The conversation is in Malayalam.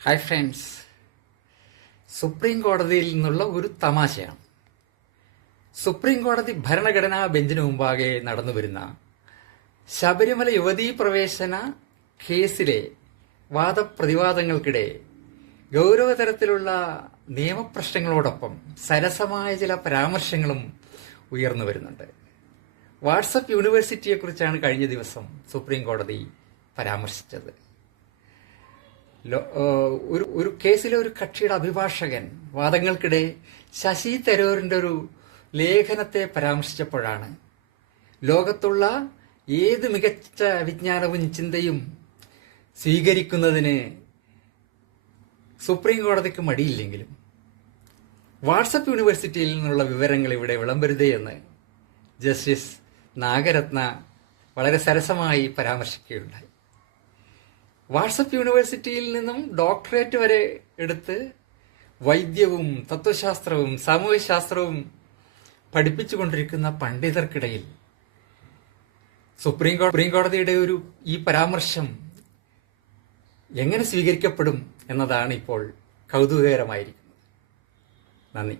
ഹായ് ഫ്രണ്ട്സ്, സുപ്രീം കോടതിയിൽ നിന്നുള്ള ഒരു തമാശയാണ്. സുപ്രീം കോടതി ഭരണഘടനാ ബെഞ്ചിന് മുമ്പാകെ നടന്നുവരുന്ന ശബരിമല യുവതീ പ്രവേശന കേസിലെ വാദപ്രതിവാദങ്ങൾക്കിടെ ഗൗരവതരത്തിലുള്ള നിയമപ്രശ്നങ്ങളോടൊപ്പം സരസമായ ചില പരാമർശങ്ങളും ഉയർന്നു വരുന്നുണ്ട്. വാട്സപ്പ് യൂണിവേഴ്സിറ്റിയെക്കുറിച്ചാണ് കഴിഞ്ഞ ദിവസം സുപ്രീം കോടതി പരാമർശിച്ചത്. ഒരു കേസിലെ ഒരു കക്ഷിയുടെ അഭിഭാഷകൻ വാദങ്ങൾക്കിടെ ശശി തരൂരിന്റെ ഒരു ലേഖനത്തെ പരാമർശിച്ചപ്പോഴാണ് ലോകത്തുള്ള ഏത് മികച്ച വിജ്ഞാനവും ചിന്തയും സ്വീകരിക്കുന്നതിന് സുപ്രീം കോടതിക്ക് മടിയില്ലെങ്കിലും വാട്സപ്പ് യൂണിവേഴ്സിറ്റിയിൽ നിന്നുള്ള വിവരങ്ങൾ ഇവിടെ വിളമ്പരുതേ എന്ന് ജസ്റ്റിസ് നാഗരത്ന വളരെ സരസമായി പരാമർശിക്കുകയുണ്ടായി. വാട്സപ്പ് യൂണിവേഴ്സിറ്റിയിൽ നിന്നും ഡോക്ടറേറ്റ് വരെ എടുത്ത് വൈദ്യവും തത്വശാസ്ത്രവും സാമൂഹ്യശാസ്ത്രവും പഠിപ്പിച്ചുകൊണ്ടിരിക്കുന്ന പണ്ഡിതർക്കിടയിൽ സുപ്രീം കോടതിയുടെ ഈ പരാമർശം എങ്ങനെ സ്വീകരിക്കപ്പെടും എന്നതാണ് ഇപ്പോൾ കൗതുകകരമായിരിക്കുന്നത്. നന്ദി.